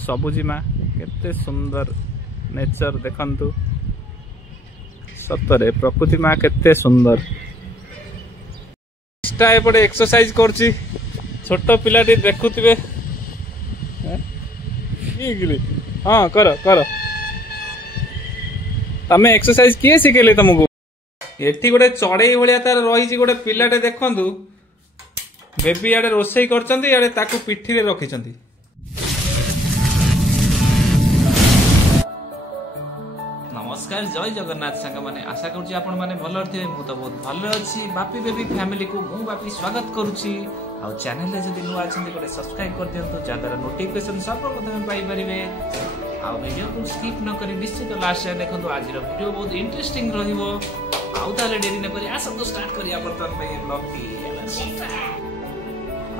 सबुजिमा केते सुंदर नेचर देखंतु सतरे प्रकृति माँ केते सुंदर एपटे एक्सरसाइज करछि छोट पिलाटी देखुथिबे हाँ कर कर तमे एक्सरसाइज किए शिखेले तुमको एठी गोटे चढ़ई भाया तार रही गोटे पिलाटे देखंतु बेबी आड़े रोषेई करछंती आड़े ताकू पिठी रे रखिछंती नमस्कार जय जगन्नाथ सांग माने आशा करूची आपण माने भलो थे मु तो बहुत भलो अछि बापी बेबी फैमिली को मु बापी स्वागत करूची आ चैनल रे जदी नु आछंती गोटे सब्सक्राइब कर दियंतु जादार नोटिफिकेशन सर्वप्रथम पाई परिबे आ वीडियो को स्किप न करी निश्चित लास्ट जाय देखंतु आज रो वीडियो बहुत इंटरेस्टिंग रहिबो आ ताले डेरी न करी आसंतो स्टार्ट करिया बर्तन पे लकी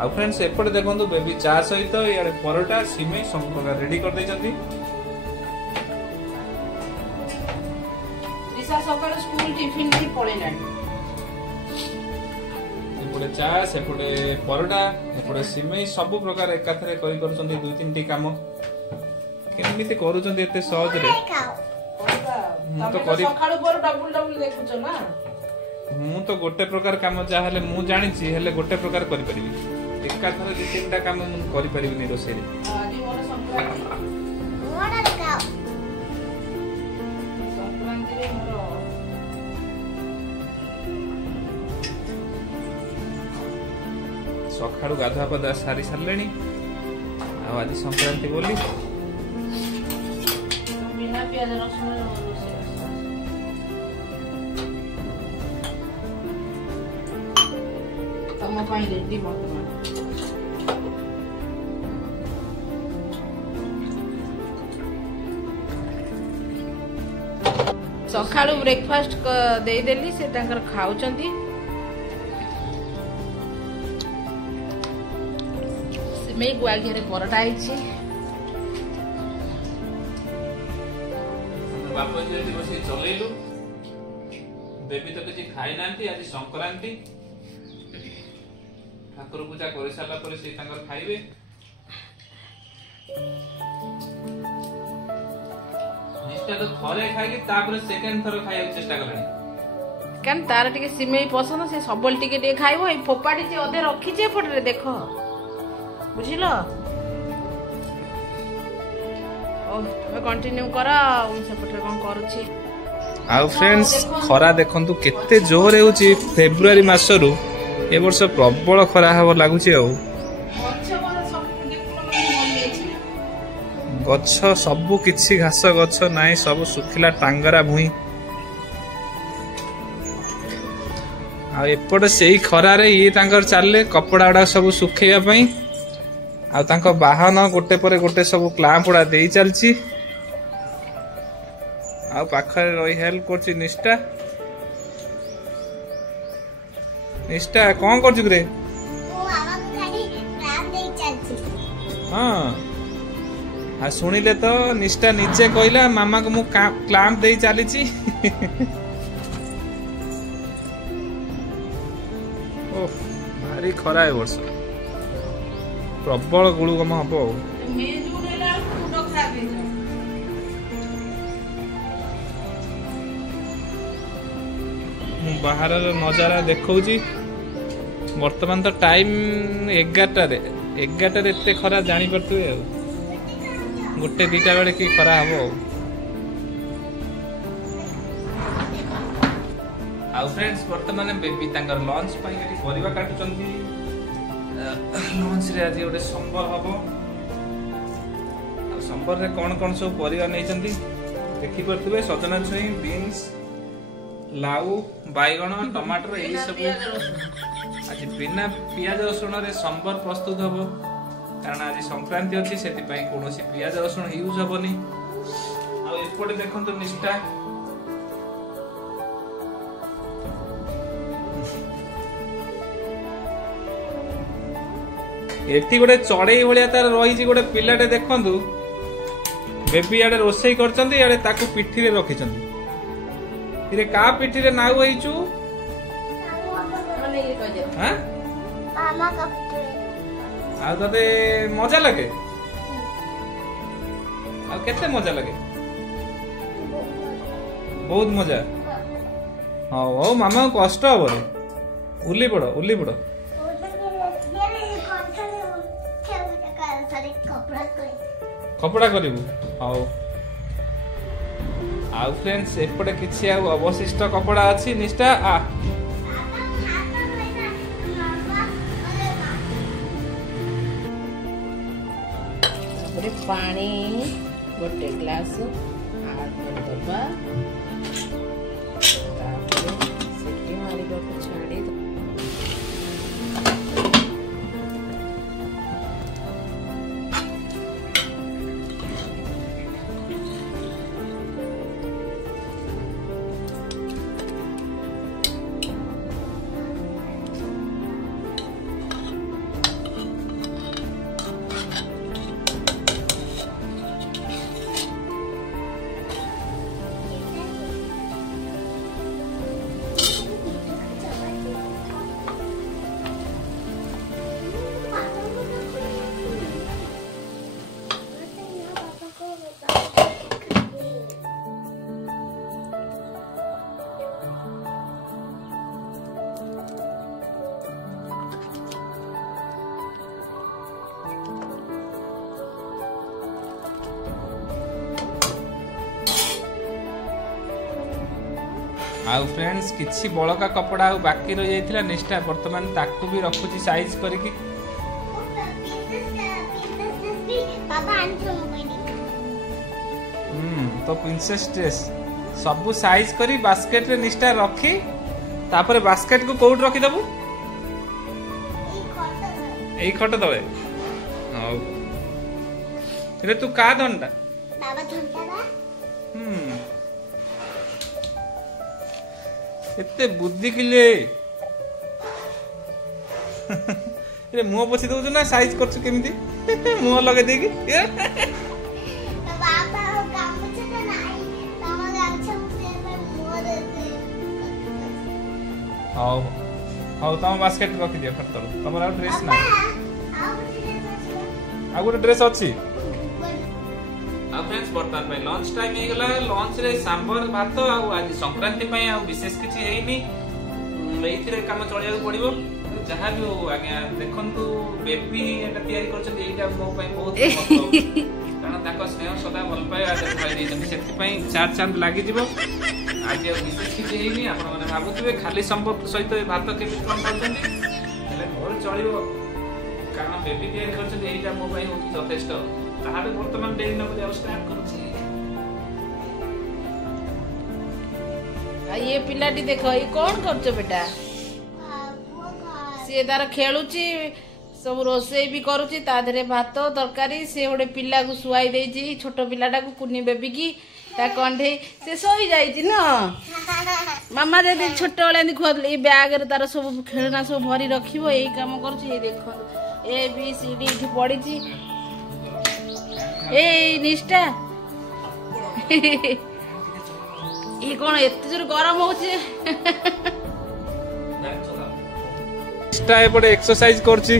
आ फ्रेंड्स एपटे देखंतु बेबी चा सहित याडे परोटा सिमे सब प्रकार रेडी कर दैछंती सकाळ स्कूल टिफिन की पळेलानी एपटे चा सेपटे परोटा एपटे सिमे सब प्रकार एकाथरे करी करछंती दुई तीन टी काम केमिति करूछंती एते सहज रे मु तो करी सकाळ पर डबल डबल देखुछ ना मु तो गोटे प्रकार काम जा हले मु जानि छी हले गोटे प्रकार करि परिबी एकाथरे दुई तीनटा काम मु करि परिबिनी रोसे रे आदि मोर संक्रांति मोडा देखाओ संक्रांति रे मोर सकाळू गाधुआ पदा सारी सारलेनी आज संक्रांति बोली बिना प्याज रसुन तम पाई रेडी वर्तमान सकाळू ब्रेकफास्ट दे देली से तांकर खाउचंती सिमेई गुआ घरे परोटा आइछि बापा जे बसी चलेलु बेबी तो किछि खाइ नांती आज संक्रांति ठाकुर पूजा करि साला पर से तांकर खाइबे निष्ठा तो थरे खाइली तापर सेकंड थरो खाइया चेष्टा करलानी केन तार टिके सिमेई पसंद से सबल टिके खाइबो ए फोपाडी जे अधे रखी जे पटरे देखो बुझिलो ओ तमे कंटिन्यू करा उनसे पटरे कोन करूची आ फ्रेंड्स खरा देखंतु केते जोर हेउची फेब्रुआरी मासरु ए वर्ष प्रबल खरा हबो लागुची आ गछ सबु किछि घास गछ नाही सब सुखिला टांगरा भुई आ एपटे सेही खरा रे ये तांकर चालले कपड़ा उडा सब सुखेया पई आ तांको बाहन गोटे परे गोटे सब क्लाम्प उडा देई चलची आ पाखरे रही हेल्प करची निष्ठा निष्ठा कोन करछु रे ओ आवा को खाली क्लाम्प देई चलची हां आ सुनिले तो निष्ठा निजे कहला मामा को मु क्लाम्प देई चलीची ओह भारी खरा है वर्ष प्रबल गुळुगम हबो मे जुनेला फुटो खराब हे मु बाहर नजारा देखौची वर्तमान तो टाइम 11टा रे एते खरा जानी परतुए गोटे दीटा बेले कि खरा हबो आ फ्रेंड्स वर्तमान बेबी तांकर लंच पाई एटी परिवा काटुचंती लंच रे आज गोटे संबर हबो आ संबर रे कोन कोन सब परिवा नैचंती देखि परतुए सजना छई बीन्स लाउ बैगण टमाटर एई सब आज बिना पियाज रसुन रे संबर प्रस्तुत हबो कारण आज संक्रांति अछि सेति पई कोनोसी पियाज रसुन यूज हबनी आ एपटे देखंतु निष्ठा एठी गोटे चढ़ई भाया तार रही गोटे पिलाटे देखंतु बेबी आड़े रोषेई करछंती आड़े ताकू पिठी रे रखिछंती इरे का पिठी रे नाउ होइचू माने ये कह दे हां मामा कपड़े आ तते मजा लागे ଆଉ କେତେ ମଜା ଲାଗେ ବହୁତ ମଜା ହଉ ହଉ ମାମା କଷ୍ଟ ହବନି ଉଲି ପଡ କପଡା କରିବୁ ହଉ ଆଉ फ्रेंड्स एपटे किछि आ अवशिष्ट कपड़ा अछि निष्ठा आ पानी गोटे ग्लास आड करदबा सिटी मारिबा को छाड़ी आउ फ्रेंड्स किछि बळका कपड़ा आ बाकी रह जाइथिला निष्ठा वर्तमान ताकू भी रखुची साइज करके तो प्रिंसेस ड्रेस सब साइज करी बास्केट रे निष्ठा रखी तापर बास्केट को कोड रखी दबु एई खट तळे हौ रे तू का धनटा बाबा धनटा बा एते बुद्धि किले रे मुंह पोछि दउछु ना साइज करछु केमिति मुंह लगे देकी बाबा काम छ त नाही तमले अच्छा से मुंह दे हौ हौ तम बास्केट रखि दियो खतल तमरा ड्रेस ना आ गोटे ड्रेस अछि आ फ्रेंड्स वर्तमान में लंच टाइम हे गला लंच रे सांबर भात आ आज संक्रांति पई आ विशेष किछि हेइनी एइथिरे काम चलिया पड़िबो जहां भी हो आज्ञा देखंतु बेबी एटा तयारी करछन एइटा मो पई बहुत कारण ताको स्नेह सदा भल पाए आ खाइ दै सेति पई चार चांद लागि दिबो आज विशेष किछि हेइनी आपण माने भाबुतबे खाली संबर सहित भात केमि कम करछन हेले मोर चलिबो कारण बेबी तयारी करछन एइटा मो पई होती यथेष्ट ताहाबे वर्तमान डेरी न बजे स्टार्ट करूची आ ये पिलाटी देखो ये कौन करछो बेटा से तार खेलुची सब रोसई भी करूची ता धरे भात तरकारी से गोटे पिला को सुआई देजी छोट पिलाटा को कुनी बेबी की ता कंढे से सोई जाईची न मामा जदी छोट वाले खुआल ए बैग रे तार सब खेलना सब भरी रखिबो एई काम करूची ए देखो ए बी सी डी इठी पड़ीची ए निष्ठा ये कौन एते जोर गरम होची निष्ठा एपटे एक्सरसाइज करची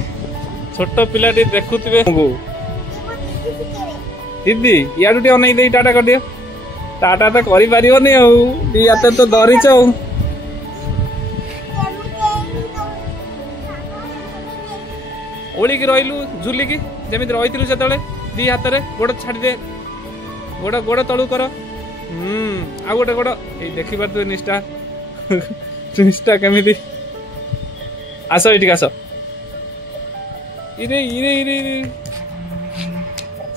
छोट पिलाटी देखुतबे दीदी याडू टे अनै देई टाटा कर दियो टाटा तो करि पारिबोनी आ दी आते तो धरिछ आ ओली की रहिलु झुली की जेमिति रहितिलु सेतळे दी हाथ रे गोड़ छाड़ी दे गोड़ गोड़ तळु कर आ गोटे गोड़ ए देखि पारतु निष्ठा निष्ठा केमिति आस इठी आस इरे इरे इरे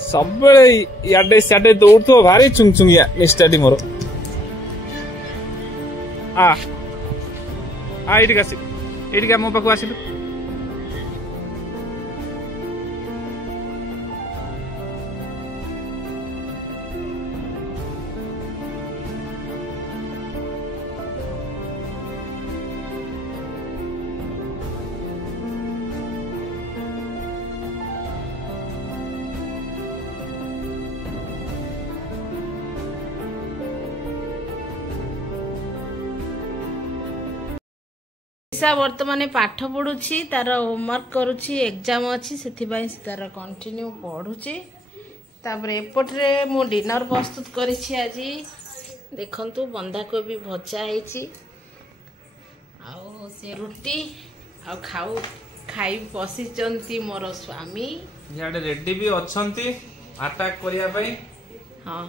सब बेले याडे साडे दौड़थो भारी चुंगचुंगिया निष्ठाटी मोर आ इठी आसी एठी मो पाखु आसिलु वर्तमान पाठ पढ़ुची तार होमवर्क करुची एग्जाम अच्छी से तार कंटिन्यू पढ़ुची तापरे एपटरे मु डिनर प्रस्तुत करिछि आजी देखंतु बंधाकोबी भजा ହେଇछि आउ से रुटी आउ खाई बसिचंती मोर स्वामी याडे रेडी भी अछंती अटैक करिया पई। हाँ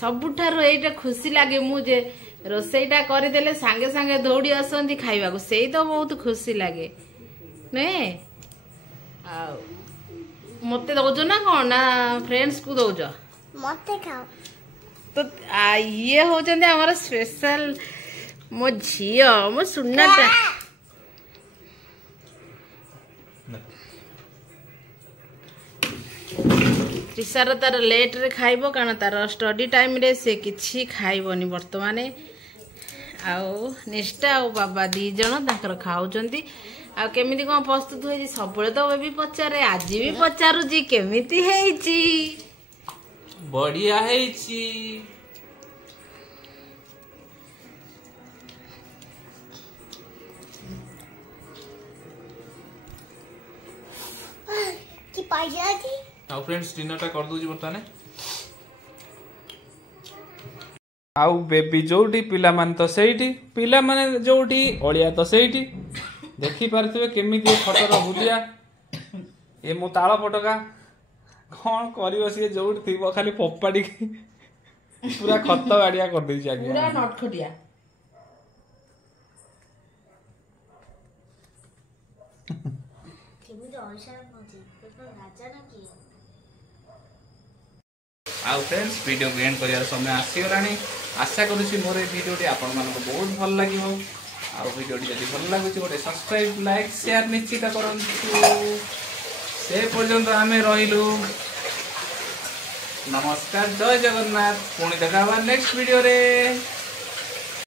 सबुठारो एटा खुशी लागे मु जे रोसईटा करदेले सांगे सांगे दौड़ी आसती खाइबा को सेई तो बहुत खुशी लागे ने मते दौज ना कौन ना फ्रेंड्स को दौज मते खाओ तो ये होचंदे हमर स्पेशल मो झियो मो सुन्नाटा त्रिसार तार लेट रे खाइबो कारण तार स्टडी टाइम रे से किछि खाइबोनी वर्तमाने आउ निष्ठा और बाबा दी जण ताकर खाउचंती आ केमिति कोन प्रस्तुत होई सबले तो बेबी पचारे आज भी पचारु जी केमिति हेइची बढ़िया हेइची। कि पाइया की आउ फ्रेंड्स डिनरटा कर दूजी बर्तमाने आउ बेबी जोटी पिला मान तो सेठी पिला माने जोटी ओलिया तो सेठी देखि पारथिबे केमिति फटोर बुलिया ए मो ताळ फटका कोन करियो से जोटी थिबो खाली पप्पाडी पूरा खत्त गाडिया कर देई जागे पूरा नटखटिया केमिति अनुसार पहुंची तो राजा ना की आउ फ्रेंड्स वीडियो को एंड करिया समय आसी गलानी आशा करूची मोर ए वीडियोटी आपन मन को बहुत भल लागिवो आ वीडियोटी जदि भल लागुची गोटे सब्सक्राइब लाइक शेयर निश्चित करंतु से पर्यंत आमे रहिलु नमस्कार जय जगन्नाथ पुणी देखा नेक्स्ट वीडियो रे।